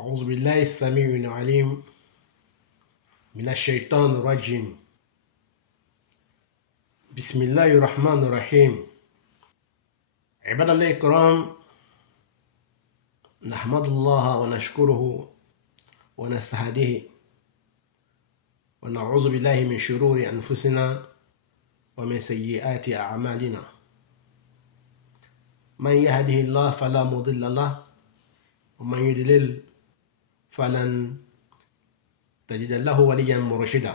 أعوذ بالله السميع العليم من الشيطان الرجيم. بسم الله الرحمن الرحيم. عباد الله الكرام، نحمد الله ونشكره ونستهديه ونعوذ بالله من شرور أنفسنا ومن سيئات أعمالنا. من يهده الله فلا مضل له ومن يضلل فلن تجد له وليا مرشدا.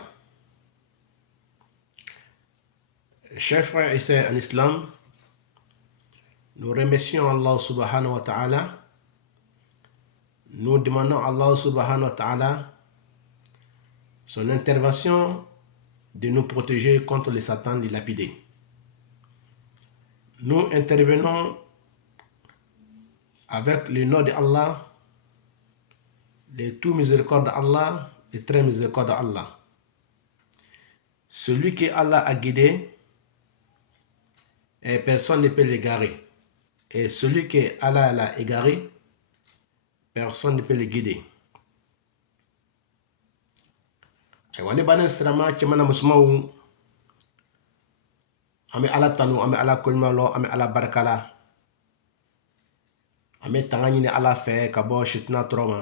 Chers frères et sœurs en islam, nous remercions Allah subhanahu wa ta'ala. Nous demandons à Allah subhanahu wa ta'ala son intervention de nous protéger contre les satans dilapidés. Nous intervenons avec le nom d'Allah, le tout miséricorde d'Allah, le très miséricorde d'Allah. Celui que Allah a guidé, et personne ne peut l'égarer. Et celui que Allah l'a égaré, personne ne peut le guider. Aywa ne bana sirama cɛmana musomanw, an bɛ Ala tanu, an bɛ Ala koɲuman lɔ, an bɛ Ala barika la, an bɛ tanga ɲini Ala fɛ ka bɔ sitina tɔrɔ ma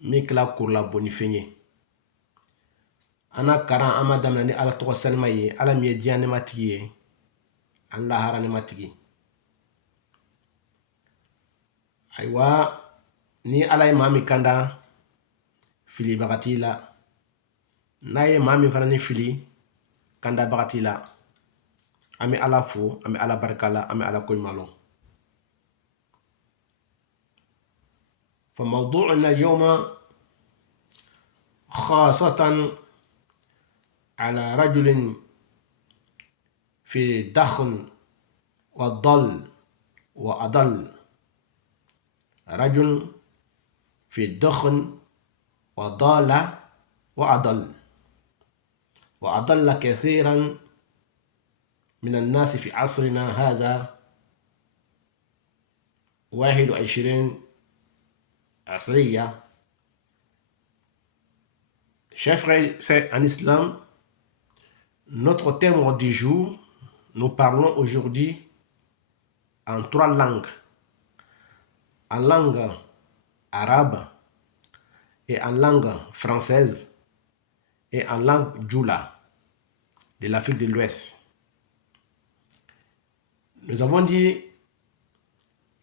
min kɛla kurula bonifɛn ye. An na karan an ma daminɛ ni Ala tɔgɔ sanima ye, Ala min ye diɲɛ nɛɛmatigi ye ani lahara nɛɛmatigi. Aywa ni Ala ye maa min kanda, filibaga t'i la. N'a ye maa min fana ni fili, kandabaga t'i la. An bɛ Ala fo, an bɛ Ala barika la, an bɛ Ala koɲuman lɔ. فموضوعنا اليوم خاصة على رجل في دخن والضل وأضل. رجل في الدخن وضال وأضل كثيرا من الناس في عصرنا هذا 21 عصرية. Chers frères, c'est en islam. Notre thème du jour, nous parlons aujourd'hui en 3 langues. En langue arabe et en langue française et en langue djoula de l'Afrique de l'Ouest. Nous avons dit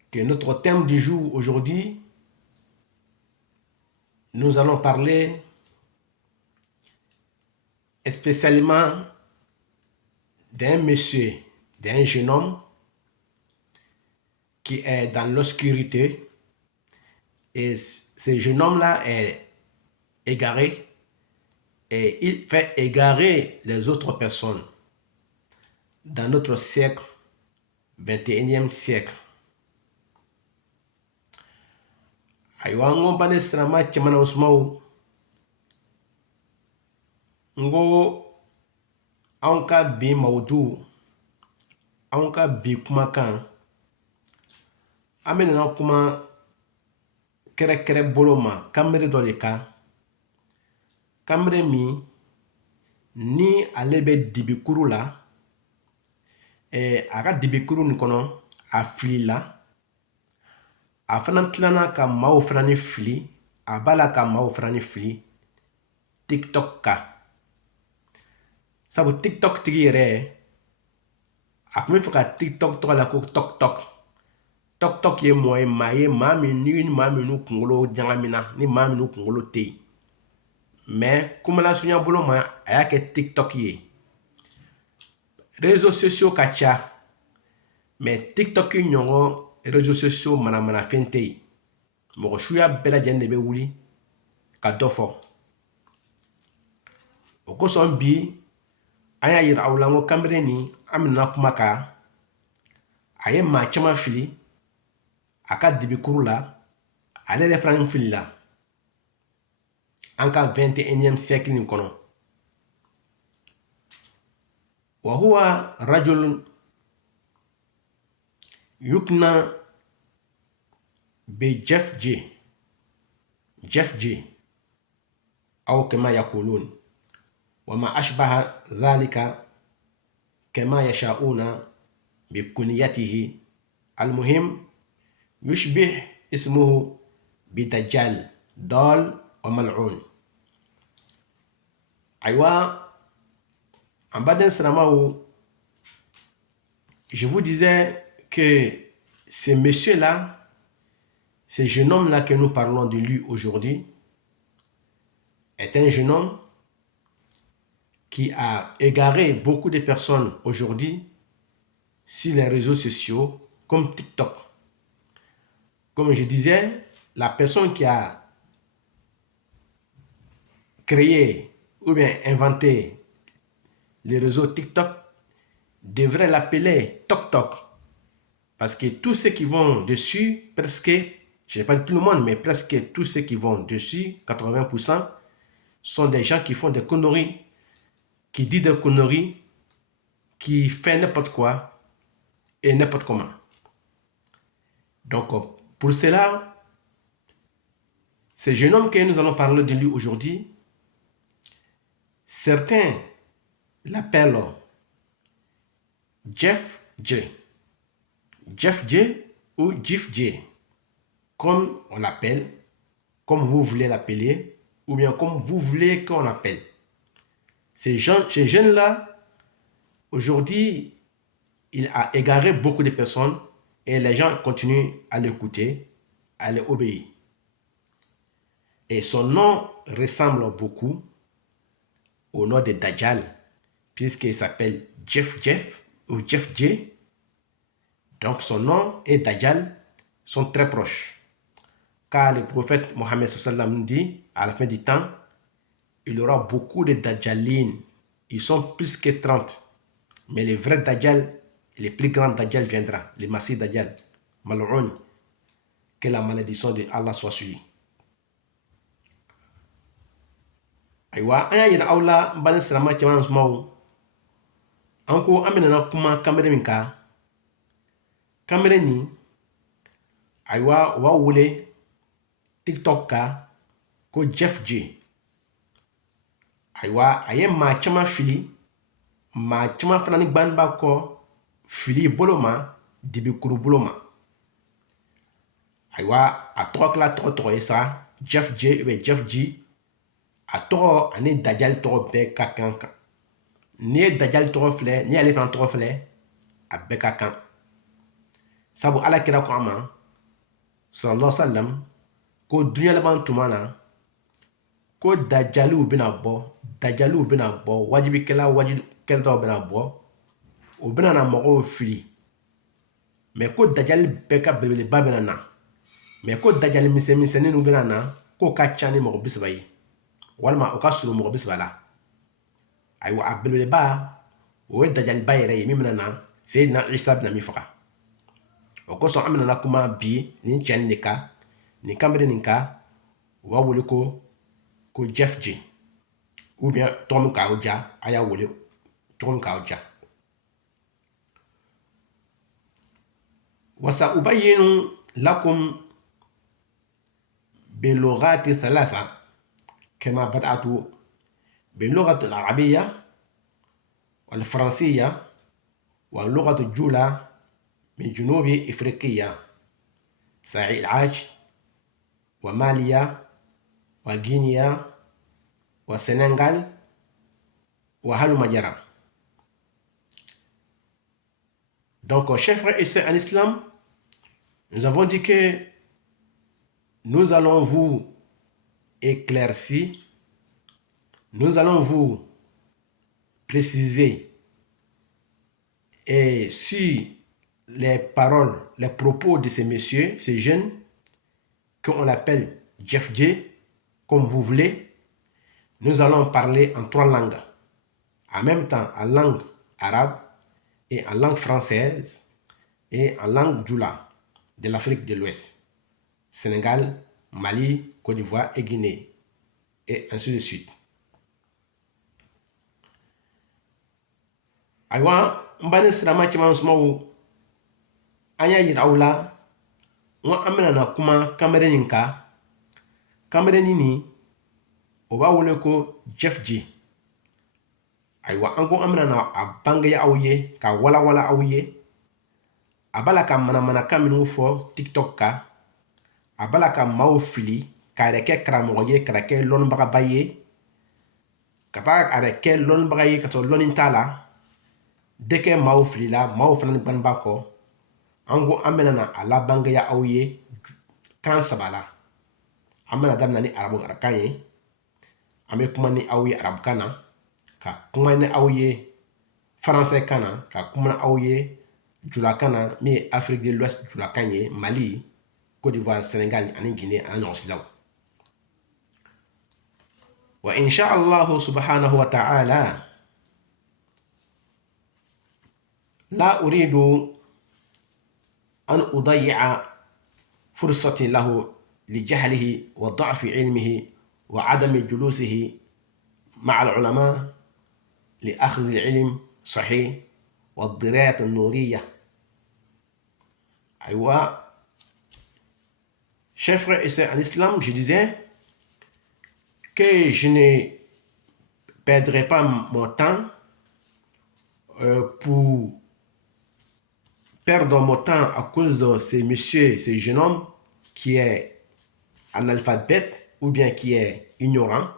que notre thème du jour aujourd'hui, nous allons parler spécialement d'un monsieur, d'un jeune homme qui est dans l'obscurité, et ce jeune homme-là est égaré et il fait égarer les autres personnes dans notre siècle, 21e siècle. Aywa ngo bane sirama cɛmana musomanw, ngo anw ka bi mawudu, anw ka bi kumakan, an bɛ nana kuma kɛrɛkɛrɛ bolo ma kanbere dɔ de kan. Kanbere min ni ale bɛ dibikuru la, a ka dibikuru nin kɔnɔ a filila, a fana tilana ka maaw fana ni fili, a b'a la ka maaw fana ni fili TikTok kan. Sabu TikTok tigi yɛrɛ, a kun bɛ fɛ ka TikTok tɔgɔ la ko tɔk-tɔk. Tɔk-tɔk ye mɔgɔ ye, maa min ni maa minnu kunkolo ɲagamina, ni maa minnu kunkolo tɛ yen. Mais kumalasurunya bolo ma, a y'a kɛ TikTok ye. Réseaux sociaux ka ca, mais TikTok ɲɔgɔn réseaux sociaux manamana-fɛn tɛ yen. Mɔgɔ suya bɛɛ lajɛlen de bɛ wuli ka dɔ fɔ. O kosɔn bi an y'a yira aw la n ko kanbere nin an bɛna kuma kan, a ye maa caman fili a ka dibikuru la, ale yɛrɛ fana filila an ka 21e siècle nin kɔnɔ. wa huwa rajul yukna be Jeff J. Jeff J أو كما يقولون وما أشبه ذلك كما يشاءون بكنيته. المهم يشبه اسمه بدجال ضال وملعون. أيوة en bas d'un où je vous disais que ce monsieur-là, ce jeune homme-là que nous parlons de lui aujourd'hui, est un jeune homme qui a égaré beaucoup de personnes aujourd'hui sur les réseaux sociaux comme TikTok. Comme je disais, la personne qui a créé ou bien inventé le réseau TikTok devrait l'appeler TokTok. Parce que tous ceux qui vont dessus, presque, je ne sais pas tout le monde, mais presque tous ceux qui vont dessus, 80%, sont des gens qui font des conneries, qui disent des conneries, qui font n'importe quoi et n'importe comment. Donc, pour cela, ce jeune homme que nous allons parler de lui aujourd'hui, certains l'appellent Jeff J. Jeff J ou Jeff J, comme on l'appelle, comme vous voulez l'appeler, ou bien comme vous voulez qu'on l'appelle. Ces jeunes-là, aujourd'hui, il a égaré beaucoup de personnes et les gens continuent à l'écouter, à l'obéir. Et son nom ressemble beaucoup au nom de Dajjal, puisqu'il s'appelle Jeff ou Jeff J. Donc son nom et Dajjal sont très proches. Car le prophète Mohammed sallam dit, à la fin du temps, il y aura beaucoup de Dajjalines. Ils sont plus que 30. Mais les vrais Dajjal, les plus grands Dajjal viendra. Le Masih Dajjal, Mal'oun, que la malédiction de Allah soit sur lui. Aywa, aya yira aula ban salama chaman sumawu. Anko amena na kuma kamera minka. Kamera ni aywa wa wule TikTok ka ko Jeff J. Aywa aye ma chama fili ma chama fanani banba ko fili boloma dibi kuru boloma. Aywa a tɔgɔ kila tɔgɔ ye sa Jeff J ou Jeff G. A tɔgɔ ani Dajjal tɔgɔ bɛɛ ka kan kan. Ni ye Dajjal tɔgɔ filɛ, ni ale fana tɔgɔ filɛ, a bɛɛ ka kan. Sabu ala kira ko ama sallallahu alaihi wasallam ko dunya laban tuma na ko Dajjaliw bɛna bɔ, wajibikɛla dɔw bɛna bɔ, o bɛna na mɔgɔw fili. Mais ko Dajjal bɛɛ ka belebeleba bɛna na. Mais ko Dajjal misɛnninw bɛna na ko ka ca ni mɔgɔ 30 ye. Walima o ka surun mɔgɔ 30 la. Ayiwa a belebeleba o ye Dajjaliba yɛrɛ ye min bɛna na Seydina Isa bɛna min faga. O kosɔn an bɛna kuma bi nin cɛ nin de kan, nin kamalen nin kan, u b'a wele ko Jeff J. Ou bien tɔgɔ min k'aw ja, a y'a wele tɔgɔ min k'aw ja. وسأبين لكم بلغات ثلاثة كما بدأت باللغة العربية والفرنسية واللغة الجولة من جنوب إفريقيا صعيد العاج وماليا وغينيا والسنغال وهلم جرى. Donc, chers frères et sœurs en islam, nous avons dit que nous allons vous éclaircir, nous allons vous préciser et sur les paroles, les propos de ces messieurs, ces jeunes, qu'on l'appelle Jeff J, comme vous voulez. Nous allons parler en 3 langues, en même temps en langue arabe et en langue française et en langue djoula de l'Afrique de l'Ouest, Sénégal, Mali, Côte d'Ivoire et Guinée, et ainsi de suite. Aywa, mbane sirama chama sumawu anya yiraw la wa amena na kuma kamera ninka kamalen ni o b'a wele ko Jeff G. Ayiwa an ko an bɛna na a bangeya aw ye ka walawala aw ye a b'a la ka manamanakan minnu fɔ TikTok kan a b'a la ka maaw fili k'a yɛrɛ kɛ karamɔgɔ ye k'a kɛ lɔnnibagaba ye ka taa a yɛrɛ kɛ lɔnnibaga ye ka sɔrɔ lɔnni t'a la dɛkɛ maaw filila maaw fana ni banba kɔ an ko an bɛna na a labangeya aw ye kan 3 la an bɛna daminɛ ni arabukan ye an bɛ kuma ni aw ye arabukan na ka kuma ni aw ye faransɛ kan na ka kuma aw ye julakan na min ye Afrique de l'Ouest julakan ye Mali Côte d'Ivoire Sénégal ani Guinée ani ɲɔgɔn silaw wa insha Allah subhanahu wa ta'ala لا أريد أن أضيع فرصتي له لجهله وضعف علمه وعدم جلوسه مع العلماء لأخذ العلم صحيح والدراية النورية. أيوة chers frères et sœurs en islam, je disais que je ne perdrai pas mon temps pour perdre mon temps à cause de ces messieurs, ces jeunes hommes qui est analphabète ou bien qui est ignorant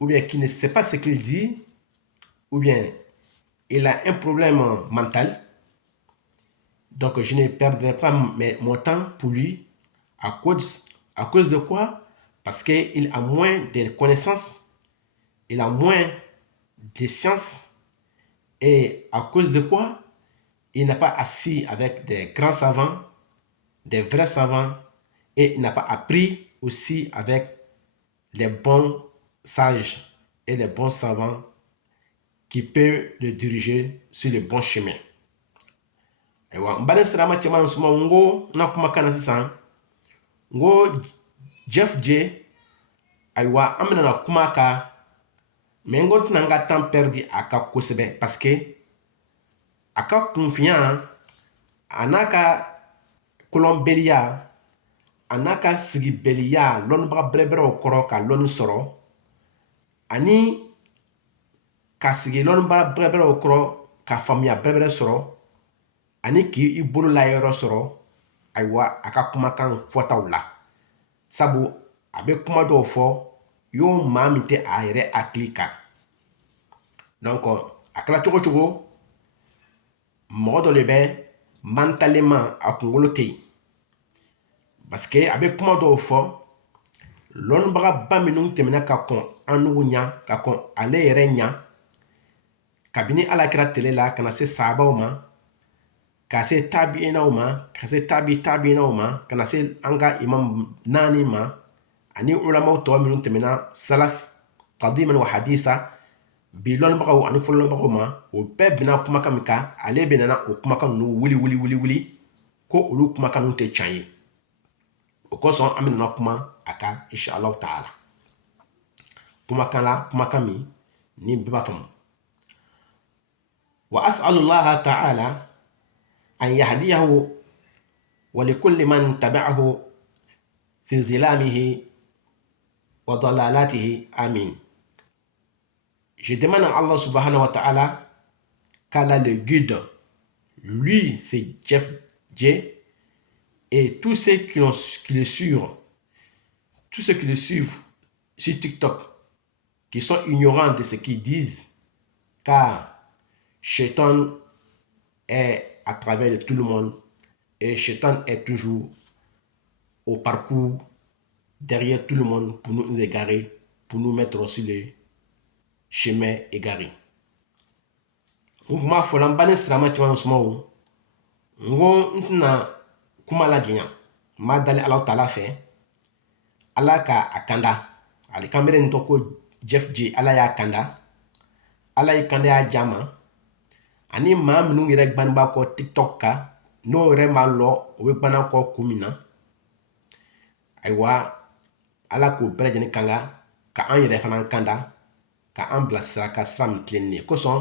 ou bien qui ne sait pas ce qu'il dit ou bien il a un problème mental. Donc je ne perdrai pas mon temps pour lui à cause de quoi? Parce qu'il a moins de connaissances, il a moins de sciences et à cause de quoi? Il n'a pas assis avec des grands savants, des vrais savants, et il n'a pas appris aussi avec les bons sages et les bons savants qui peuvent le diriger sur le bon chemin. Ayiwa n balen sirama cɛman suma n ko n na kumakan na sisan n ko Jeff J ayiwa an bɛna na kuma kan mais n ko tɛna n ka temps perdu a kan kosɛbɛ parce que a ka kunfiya a n'a ka kolɔnbeliya a n'a ka sigibeliya lɔnnibaga bɛrɛbɛrɛw kɔrɔ ka lɔnni sɔrɔ ani ka sigi lɔnnibaga bɛrɛbɛrɛw kɔrɔ ka faamuya bɛrɛbɛrɛ sɔrɔ ani k'i bolo la yɔrɔ sɔrɔ ayiwa a ka kumakan fɔtaw la sabu a bɛ kuma dɔw fɔ y'o maa min tɛ a yɛrɛ hakili kan donc a kɛra cogo cogo mɔgɔ dɔ de bɛ mentalement a kunkolo tɛ yen parce que a bɛ kuma dɔw fɔ lɔnnibagaba minnu tɛmɛna ka kɔn an n'u ɲa ka kɔn ale yɛrɛ ɲa kabini alakira tele la ka na se sahabaw ma ka se tabiinaw ma ka se tabiinaw ma ka na se an ka imam 4 ma ani ulamaw tɔw minnu tɛmɛna salaf qadiman wa hadisa bi lɔnnibagaw ani fɔlɔlɔnbagaw ma o bɛɛ bɛna kumakan min kan ale bɛ nana o kumakan ninnu wuli ko olu kumakan ninnu tɛ tiɲɛ ye o kosɔn an bɛna kuma a kan inshallah ta'ala kumakan min ni bɛɛ b'a faamu wa as'alullaha ta'ala أن يهديه ولكل من تبعه في ظلامه وضلالاته آمين. Je demande à Allah subhanahu wa ta'ala qu'Allah le guide. Lui, c'est Jeff J. Et tous ceux qui le suivent, tous ceux qui le suivent sur TikTok, qui sont ignorants de ce qu'ils disent, car Shaitan est à travers de tout le monde et Shaitan est toujours au parcours derrière tout le monde pour nous égarer, pour nous mettre sur le chemin égaré. Ma fola mbane sirama cɛman suma o n ko n tɛna kuma lajɛnya n b'a dali Ala Taala fɛ Ala ka a kanda ale kan bɛrɛ nin tɔgɔ ko Jeff J Ala y'a kanda Ala ye kandaya di a ma ani maa minnu yɛrɛ gbanib'a kɔ TikTok kan n'o yɛrɛ m'a lɔ o bɛ gban'a kɔ kun min na ayiwa Ala k'o bɛɛ lajɛlen kanga ka an yɛrɛ fana kanda ka an bilasira ka sira min tilenni ye kosɔn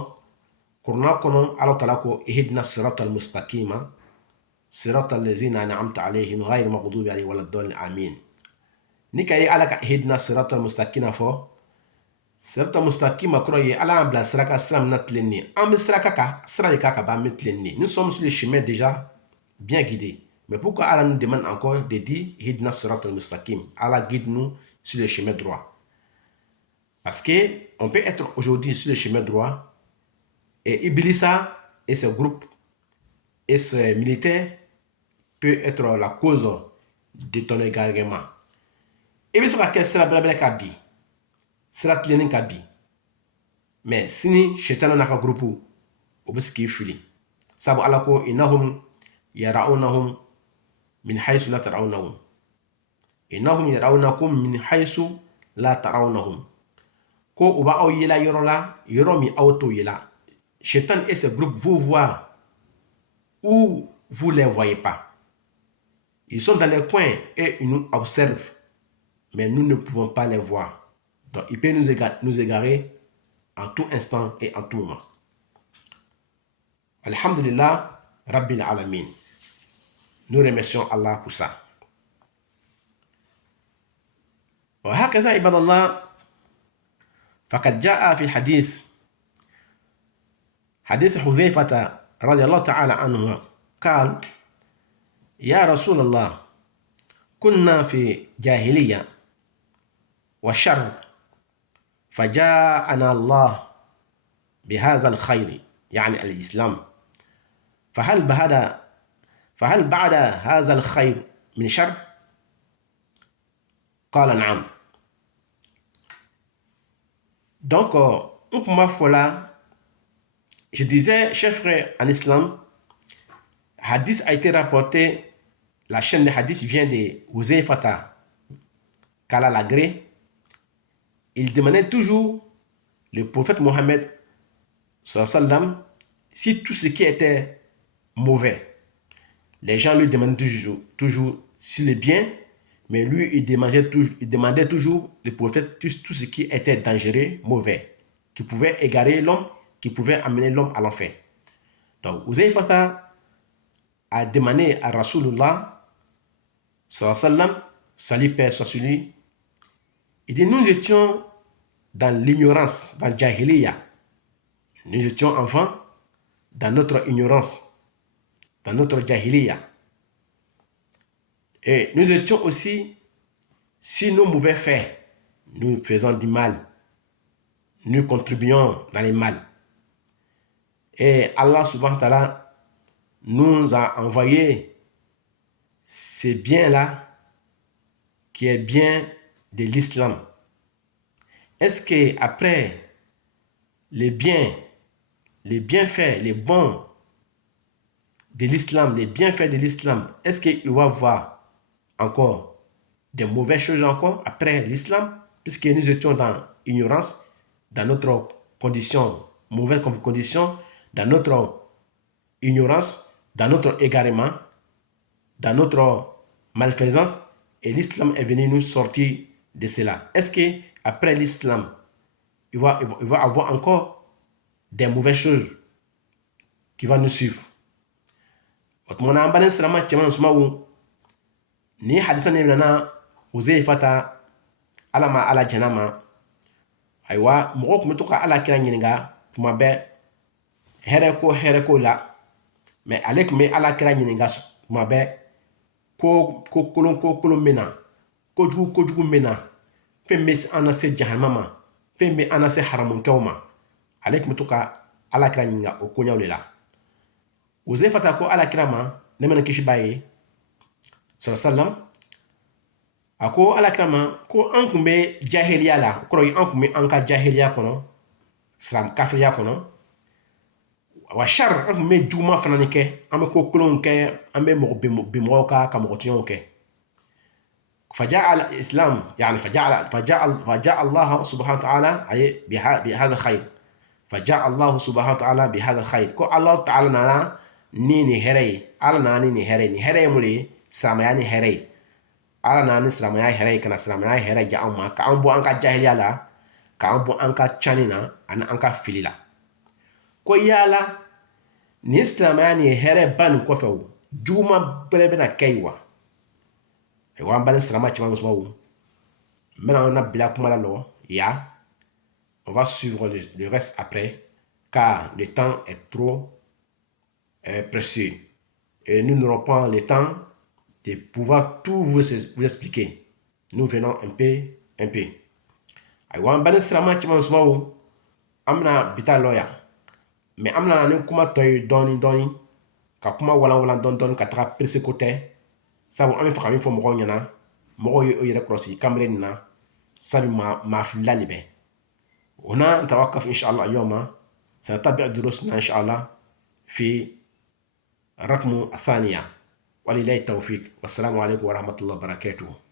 Kur'an kɔnɔ Ala Taala ko ihdina siratal mustaqima siratal ladzina an'amta alayhim ghayril maghdubi alayhim waladdallin amin ni ka ye ala ka hidna siratal mustaqim fo siratal mustaqim akro ye ala bla siraka sram na tlenni am siraka ka sira ka ba metlenni. Nous sommes sur le chemin déjà bien guidé. Mais pourquoi Allah nous demande encore de dire hidna siratal mustaqim? Allah guide nous sur le chemin droit. Parce que on peut être aujourd'hui sur le chemin droit et Iblisa et ses groupes et ses militaires peut être la cause de ton égarement. Iblisa ka sera bla kabi. Sera tlenin kabi. Mais sini shaitan na ka grupu obiski fili. Sabu Allah ko innahum yarawnahum min haythu la tarawnahum. Innahum yarawnakum min haythu la tarawnahum. Ko uba aw yela yoro la, yoro mi auto yela. Shaitan et ses groupes vous voient où vous ne les voyez pas. Ils sont dans les coins et ils nous observent, mais nous ne pouvons pas les voir. Donc, il peut nous égarer en tout instant et en tout moment. Alhamdulillah, Rabbil Alamin. Nous remercions Allah pour ça. وهكذا عباد الله فقد جاء في حديث حذيفة رضي الله تعالى عنه قال يا رسول الله كنا في جاهلية وشر فجاءنا الله بهذا الخير يعني الإسلام فهل بعد هذا الخير من شر؟ قال نعم. Donc, je disais, chers frères en islam, hadith a été rapporté, la chaîne de hadith vient de Huzayfata Kala Lagré. Il demandait toujours le prophète Mohammed sallam si tout ce qui était mauvais. Les gens lui demandaient toujours s'il est bien, mais lui, il demandait toujours le prophète tout ce qui était dangereux, mauvais, qui pouvait égarer l'homme, qui pouvait amener l'homme à l'enfer. Donc, Huzayfata a demandé à Rasulullah sallam, salut Père soit sur lui. Il dit, nous étions dans l'ignorance, dans le jahiliya. Nous étions enfants dans notre ignorance, dans notre jahiliya. Et nous étions aussi, si nos mauvais faits, nous faisons du mal, nous contribuons dans les mal. Et Allah subhanahu wa ta'ala nous a envoyé ces biens-là, qui est bien de l'islam. Est-ce que après les biens, les bienfaits, les bons de l'islam, les bienfaits de l'islam, est-ce qu'il va voir encore des mauvaises choses encore après l'islam, puisque nous étions dans l'ignorance, dans notre condition, mauvaise condition, dans notre ignorance, dans notre égarement, dans notre malfaisance, et l'islam est venu nous sortir de cela. Est-ce que après l'islam, il va avoir encore des mauvaises choses qui vont nous suivre? Ni hadisa ne nana Huzayfata ala janama aywa mɔgɔ kun bɛ to ka ala kira ɲininka tuma bɛɛ hɛrɛ ko la, mais ale kun bɛ ala kira ɲininka tuma bɛɛ ko kolon bɛ na, kojugu bɛ na, fɛn bɛ an lase jahanama ma, fɛn bɛ an lase haramunkɛw ma. Ale kun bɛ to ka ala kira ɲininka o koɲɛw de la. Huzayfata ko ala kira ma, ne mana kisi b'a ye sallam, a ko alakirama ko an kun bɛ jahiliya la, kɔrɔ ye an kun bɛ an ka jahiliya kɔnɔ, silam kafiriya kɔnɔ, wa shar an kun bɛ juguma fana ni kɛ, an bɛ ko kolonw kɛ, an bɛ mɔgɔw ka mɔgɔ tiɲɛw kɛ. فجاء الإسلام يعني فجاء الله سبحانه وتعالى بهذا الخير. فجاء الله سبحانه وتعالى بهذا الخير. كو الله تعالى نانا نيني هري، على ناني ني هري مولي سرامياني هري. ala na ni silamaya hɛrɛ kana silamaya hɛrɛ ja an ma, ka an bɔ an ka jahiliya la, ka an bɔ an ka cani na ani an ka fili la. Ko yala ni silamaya ni hɛrɛ ba nin kɔfɛ o, juguma bɛrɛ bɛna kɛ wa? Ayiwa, an ba ni silama caman musomaw, Maintenant, on a Bila Kumalalo, ya. On va suivre le reste après, car le temps est trop précieux. Et nous n'aurons pas le temps de pouvoir tout vous expliquer. Nous venons un peu. Aywa, bani sirama ciman sumawo, amna bita lawyer. Mais amna ne kuma toy doni, ka kuma walan don ka taga perse côté. Sabu an bɛ fɛ ka min fɔ mɔgɔw ɲɛna, mɔgɔw ye o yɛrɛ kɔlɔsi kamera nin na, sabu maa filila de bɛ. هنا نتوقف إن شاء الله اليوم. سنتابع دروسنا إن شاء الله في الرقم الثانية. ولله التوفيق والسلام عليكم ورحمة الله وبركاته.